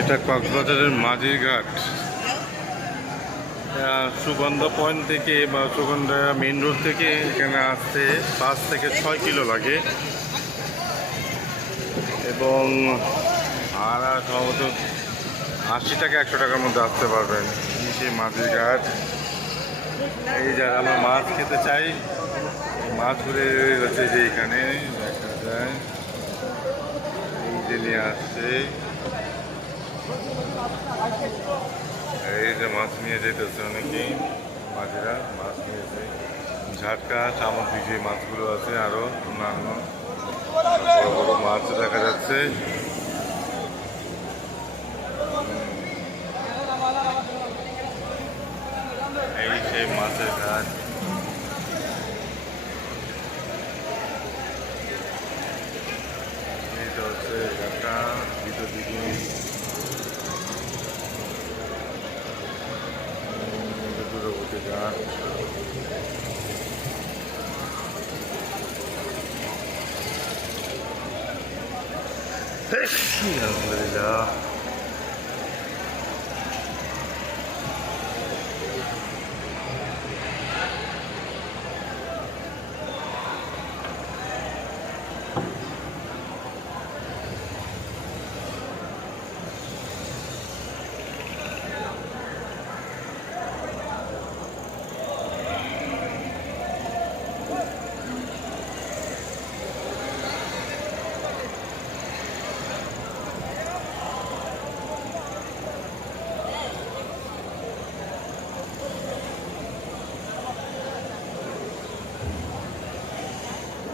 এটা কক্সবাজারের মাঝির ঘাট সুগন্ধা পয়েন্ট থেকে বা সুগন্ধা মেন রোড থেকে এখানে আসতে পাঁচ থেকে ছয় কিলো লাগে। এবং ভাড়া সম্ভবত আশি টাকা, একশো টাকার মধ্যে আসতে পারবেন। নিচে মাঝির ঘাট এই যারা আমরা মাছ খেতে চাই। মাছ মাছগুলো হচ্ছে যে এখানে, দেখা যায়। এই যে নিয়ে আসছে। এই যে মাছ নিয়ে যেতেছে অনেকেই, মাঝিরা মাছ নিয়েছে ঝাটকা সামুদ্রিক যে মাছগুলো আছে আরও অন্যান্য বড় বড় মাছ দেখা যাচ্ছে। এই সেই মাছের ঘাট। Şey yazdı ya.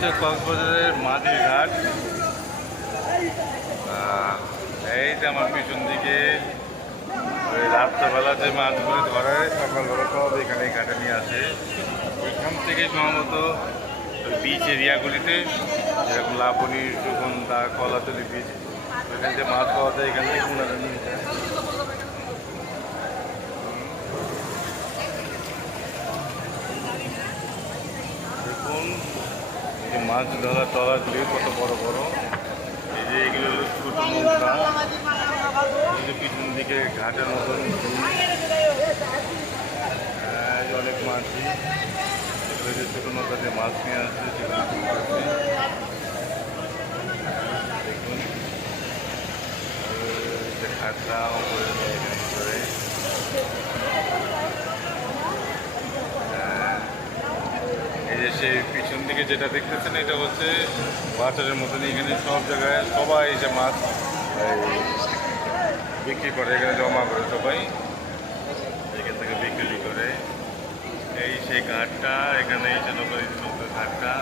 হচ্ছে কক্সবাজারের মাঝির ঘাট। এই যে আমার পিছন দিকে, ওই রাত্রেবেলা যে মাছগুলি ধরে, সকালবেলা সব এখানে ঘাটে নিয়ে আসে। ওইখান থেকে সম্ভবত বিচ এরিয়াগুলিতে যেরকম লাবণী সুগন্ধা কলাতলি বিচ ওইখানে যে মাছ পাওয়া যায়, এখান থেকে নিয়ে যায় দেখুন এই যে মাছ ধরা ট্রলারগুলি কত বড় বড়। এই যে এগুলো হলো ছোট নৌকা। পিছন দিকে ঘাটের মতন অনেক মাছই। এগুলো যে ছোট নৌকা যে মাছ নিয়ে আসছে, সেগুলো দেখুন। ঘাটটা উপরে এখানে করে হ্যাঁ এই যে সেই দিকে যেটা দেখতেছেন, এটা হচ্ছে বাজারের মতন এখানে সব জায়গায় সবাই এসে মাছ বিক্রি করে, এখানে জমা করে সবাই। এখান থেকে বিক্রি করে। এই সেই ঘাটটা, এখানে এই যে যে নৌকা। ঘাটটা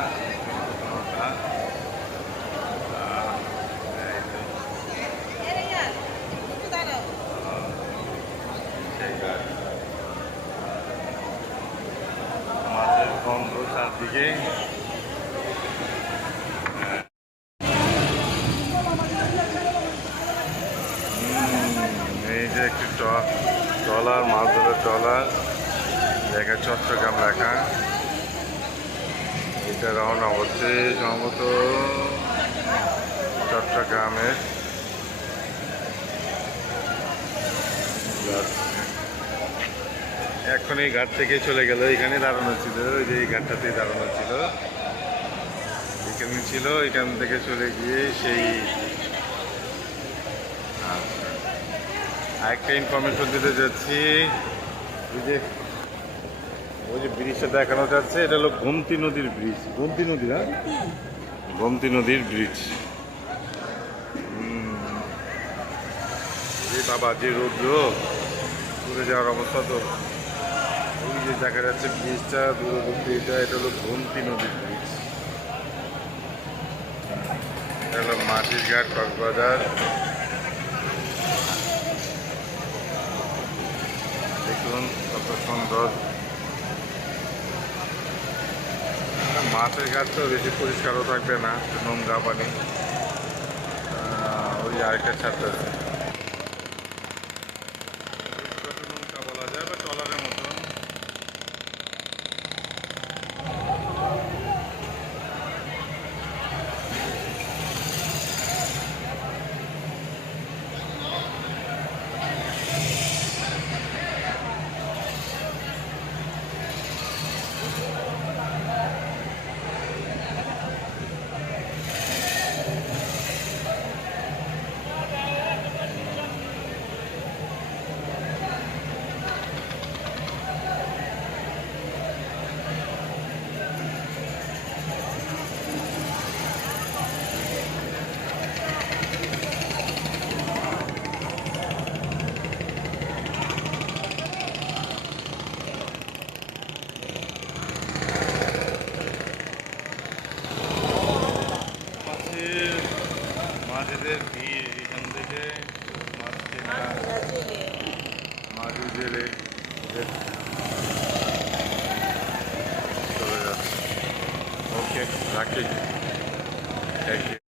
মাছের গন্ধ চারদিকে হ্যাঁ। উম, এই যে একটি ট্রলার মাছ ট্রলার জায়গায় চট্টগ্রাম লেখা। এটা রওনা হচ্ছে সম্ভবত চট্টগ্রামের। এখন এই ঘাট থেকে চলে গেল, এখানে দাঁড়ানো ছিল, ওই যে এই ঘাটটাতেই দাঁড়ানো ছিল। এখানে ছিল, এখান থেকে চলে গিয়ে সেই আচ্ছা। আরেকটা ইনফরমেশন দিতে যাচ্ছি। ওই যে ওই যে ব্রিজটা দেখানো যাচ্ছে, এটা হলো গোমতি নদীর ব্রিজ। গোমতি নদী না? গোমতি নদীর ব্রিজ। বাবা, যে রৌদ্র। ঘুরে যাওয়ার অবস্থা তো। ওই যে দেখা যাচ্ছে ব্রিজটা, দূরবর্তী এটা হলো গোমতি নদীর ব্রিজ। এটা হলো মাটির ঘাট, কক্সবাজার। কত সুন্দর মাছের ঘাট তো বেশি পরিষ্কারও থাকবে না নোংরা পানি। ওই আরেকটা ছাড়তে আছে কত নৌকা বলা যায় বা ট্রলারের মতো মাছের মাছেদের ভিড় এখান থেকে মাছ কেনা মাছ জেলে চলে যাচ্ছে ওকে রাখি থ্যাংক ইউ